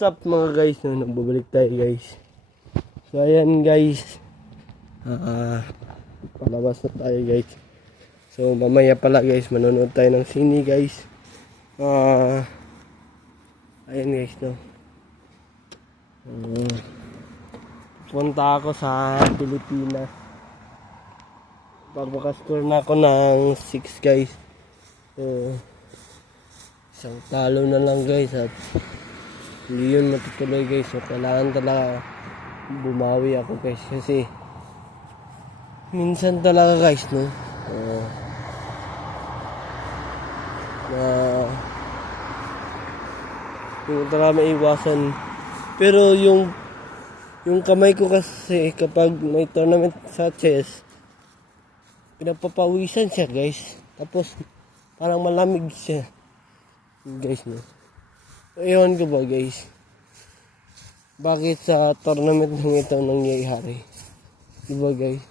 What's up mga guys, no? Nagbabalik tayo guys. So ayan guys, palabas na tayo guys. So mamaya pala guys, manonood tayo ng sine guys. Ayan guys, no. Punta ako sa Pilipinas. Pagpaka-score na ako ng 6 guys. So isang talo na lang guys at hindi yun matutuloy guys. So kailangan talaga bumawi ako guys, kasi minsan talaga guys, no, hindi talaga maiwasan. Pero yung kamay ko kasi kapag may tournament sa chess, pinapapawisan siya guys, tapos parang malamig siya guys, no. Ewan ko ba guys, bakit sa tournament ng ito nangyayari, diba guys?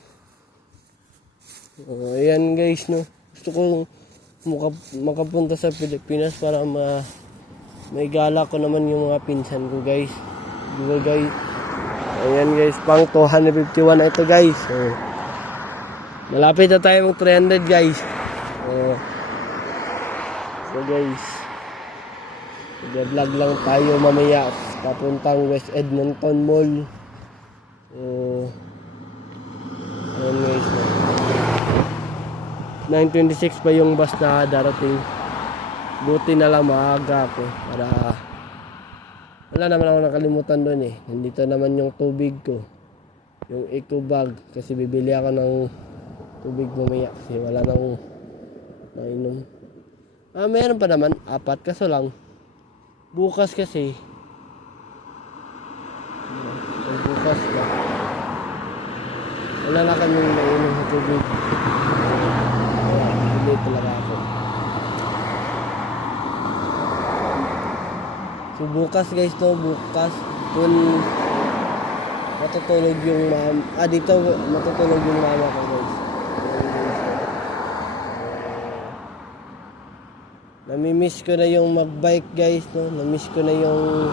Ayan guys, no, gusto kong makapunta sa Pilipinas para may gala ko naman yung mga pinsan ko guys, diba guys? Ayan guys, pang 251 na ito guys. So malapit na tayo mag 300 guys. So guys, vlog lang tayo mamaya papuntang West Edmonton Mall. Ayan guys, 9:26 pa yung bus na darating. Buti na lang maaga ako para wala naman ako nakalimutan doon eh. Nandito naman yung tubig ko, yung eco bag, kasi bibili ako ng tubig mamaya kasi wala nang mainom. Meron pa naman 4, kaso lang bukas kasi bukas ba wala na kaming mainom sa tubig, kaya bibili talaga ako. So bukas guys, no, bukas kung matutulog yung dito matutulog yung mama ko guys. Namimiss ko na yung magbike guys, no? Namiss ko na yung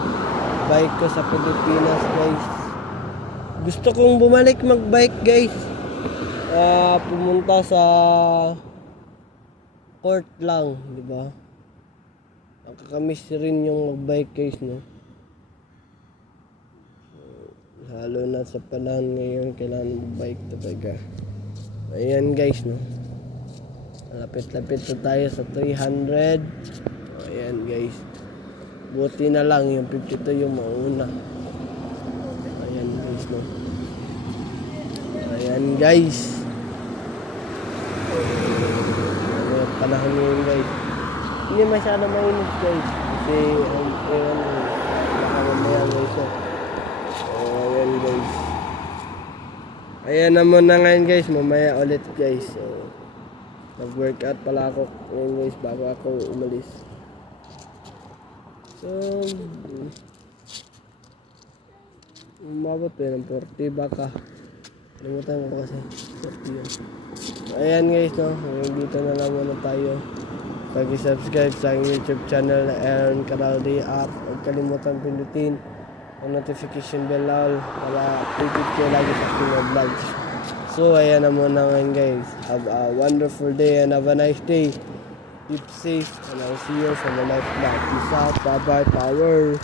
bike ko sa Pilipinas guys. Gusto kong bumalik magbike guys. Pumunta sa court lang, di ba? Nakakamiss rin yung magbike guys, no? Lalo na sa panahon ngayon, kailangan magbike talaga. Ayan guys, no? Lapit-lapit na tayo sa 300. Ayan guys, buti na lang yung 52 yung mauna. Ayan guys, no? Ayan guys, panahon ngayon guys, hindi masyado mainit guys, kasi ewan nakamamaya guys, no? Ayan guys, ayan naman na ngayon guys, mamaya ulit guys. So nag-workout pala ako ngayon guys bago ako umalis. So umabot ng 40 baka limutan ko kasi 40 yun. Ayan guys, no, dito na lang muna tayo. Pag-subscribe sa aking YouTube channel Aaron Caraldi at huwag kalimutan pindutin ang notification bell para updated kayo lagi sa aking vlogs. So ayan na muna ngayon guys. Have a wonderful day and have a nice day. Keep safe and I'll see you sa my next vlog. Peace out. Bye bye. Power.